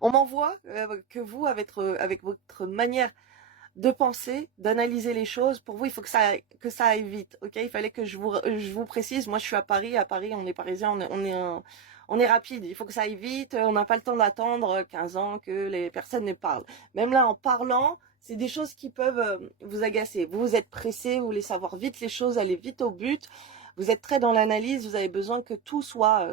On m'envoie que vous, avec votre manière de penser, d'analyser les choses, pour vous, il faut que ça aille vite, ok? Il fallait que je vous précise, moi je suis à Paris, on est parisien, on est rapide, il faut que ça aille vite, on n'a pas le temps d'attendre 15 ans que les personnes ne parlent. Même là, en parlant, c'est des choses qui peuvent vous agacer. Vous êtes pressé, vous voulez savoir vite les choses, aller vite au but, vous êtes très dans l'analyse, vous avez besoin que tout soit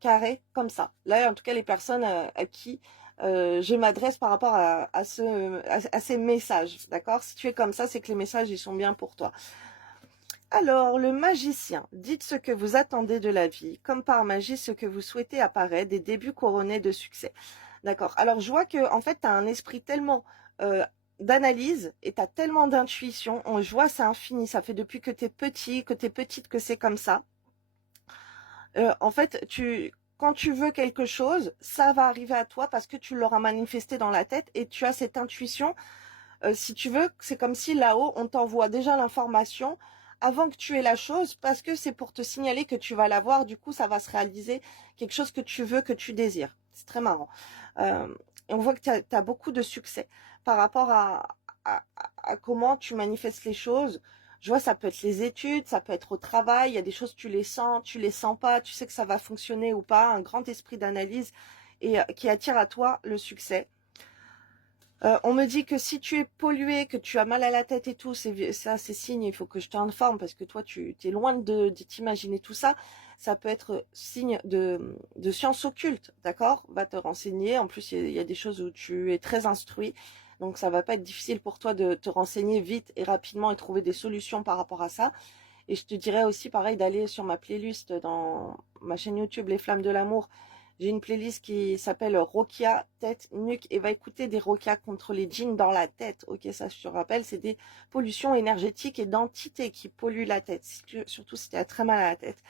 carré comme ça. Là, en tout cas, les personnes à qui je m'adresse par rapport à ces messages, d'accord? Si tu es comme ça, c'est que les messages, ils sont bien pour toi. Alors, le magicien, dites ce que vous attendez de la vie, comme par magie, ce que vous souhaitez apparaît, des débuts couronnés de succès. D'accord. Alors, je vois que, en fait, tu as un esprit tellement d'analyse et tu as tellement d'intuition. Je vois, c'est infini. Ça fait depuis que tu es petit, que tu es petite, que c'est comme ça. En fait, quand tu veux quelque chose, ça va arriver à toi parce que tu l'auras manifesté dans la tête et tu as cette intuition. Si tu veux, c'est comme si là-haut, on t'envoie déjà l'information avant que tu aies la chose parce que c'est pour te signaler que tu vas l'avoir. Du coup, ça va se réaliser quelque chose que tu veux, que tu désires. C'est très marrant. Euh, et on voit que tu as beaucoup de succès par rapport à, à comment tu manifestes les choses. Je vois, ça peut être les études, ça peut être au travail. Il y a des choses, tu les sens pas, tu sais que ça va fonctionner ou pas. Un grand esprit d'analyse et qui attire à toi le succès. On me dit que si tu es pollué, que tu as mal à la tête et tout, ça c'est signe, il faut que je t'informe parce que toi tu es loin de t'imaginer tout ça. Ça peut être signe de sciences occultes, d'accord? Va te renseigner. En plus, il y a des choses où tu es très instruit. Donc ça va pas être difficile pour toi de te renseigner vite et rapidement et trouver des solutions par rapport à ça. Et je te dirais aussi pareil d'aller sur ma playlist dans ma chaîne YouTube Les Flammes de l'amour. J'ai une playlist qui s'appelle Rokia, tête, nuque, et va écouter des Rokia contre les djinns dans la tête. Ok, ça je te rappelle, c'est des pollutions énergétiques et d'entités qui polluent la tête, surtout si tu as très mal à la tête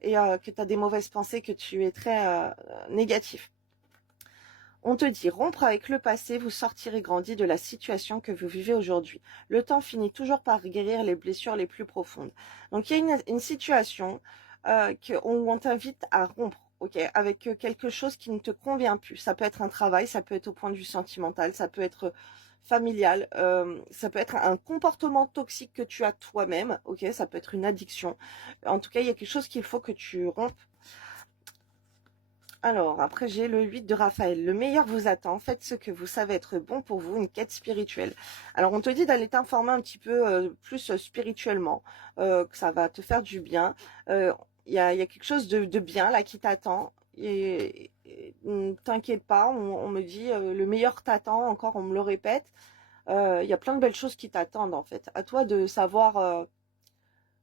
et que tu as des mauvaises pensées, que tu es très négatif. On te dit rompre avec le passé, vous sortirez grandi de la situation que vous vivez aujourd'hui. Le temps finit toujours par guérir les blessures les plus profondes. Donc il y a une situation où on t'invite à rompre, ok, avec quelque chose qui ne te convient plus. Ça peut être un travail, ça peut être au point de vue sentimental, ça peut être familial, ça peut être un comportement toxique que tu as toi-même, ok, ça peut être une addiction. En tout cas, il y a quelque chose qu'il faut que tu rompes. Alors, après, j'ai le 8 de Raphaël. Le meilleur vous attend. Faites ce que vous savez être bon pour vous, une quête spirituelle. Alors, on te dit d'aller t'informer un petit peu plus spirituellement, que ça va te faire du bien. Il y a quelque chose de bien là qui t'attend. Et t'inquiète pas, on me dit le meilleur t'attend, encore on me le répète. Il y a plein de belles choses qui t'attendent en fait. À toi de savoir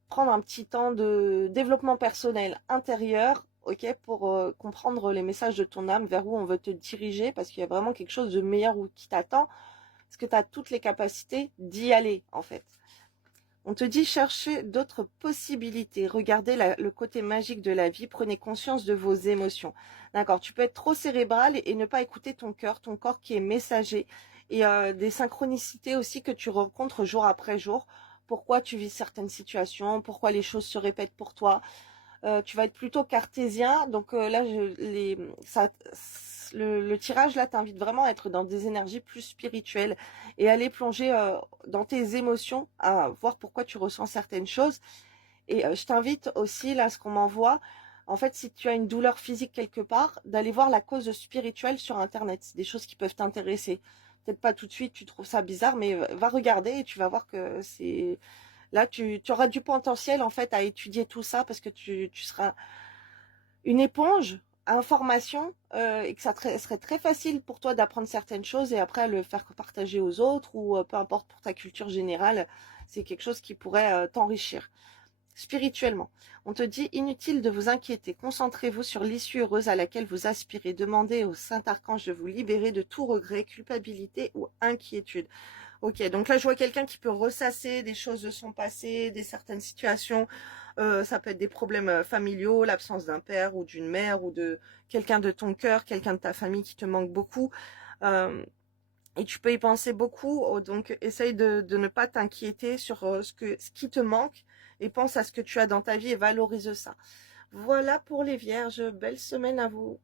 prendre un petit temps de développement personnel intérieur, ok, pour comprendre les messages de ton âme, vers où on veut te diriger, parce qu'il y a vraiment quelque chose de meilleur qui t'attend, parce que tu as toutes les capacités d'y aller, en fait. On te dit chercher d'autres possibilités, regardez le côté magique de la vie, prenez conscience de vos émotions. D'accord, tu peux être trop cérébral et ne pas écouter ton corps qui est messager, et des synchronicités aussi que tu rencontres jour après jour. Pourquoi tu vis certaines situations, pourquoi les choses se répètent pour toi. Tu vas être plutôt cartésien, donc là, le tirage là t'invite vraiment à être dans des énergies plus spirituelles et aller plonger dans tes émotions, à voir pourquoi tu ressens certaines choses. Et je t'invite aussi, là, ce qu'on m'envoie, en fait, si tu as une douleur physique quelque part, d'aller voir la cause spirituelle sur Internet. C'est des choses qui peuvent t'intéresser. Peut-être pas tout de suite, tu trouves ça bizarre, mais va regarder et tu vas voir que c'est... Là, tu auras du potentiel, en fait, à étudier tout ça parce que tu seras une éponge à information et que serait très facile pour toi d'apprendre certaines choses et après le faire partager aux autres ou peu importe pour ta culture générale. C'est quelque chose qui pourrait t'enrichir. Spirituellement, on te dit inutile de vous inquiéter, concentrez-vous sur l'issue heureuse à laquelle vous aspirez, demandez au Saint-Archange de vous libérer de tout regret, culpabilité ou inquiétude. Ok, donc là je vois quelqu'un qui peut ressasser des choses de son passé, des certaines situations, ça peut être des problèmes familiaux, l'absence d'un père ou d'une mère ou de quelqu'un de ton cœur, quelqu'un de ta famille qui te manque beaucoup. Euh, et tu peux y penser beaucoup, donc essaye de ne pas t'inquiéter sur ce qui te manque et pense à ce que tu as dans ta vie et valorise ça. Voilà pour les vierges, belle semaine à vous.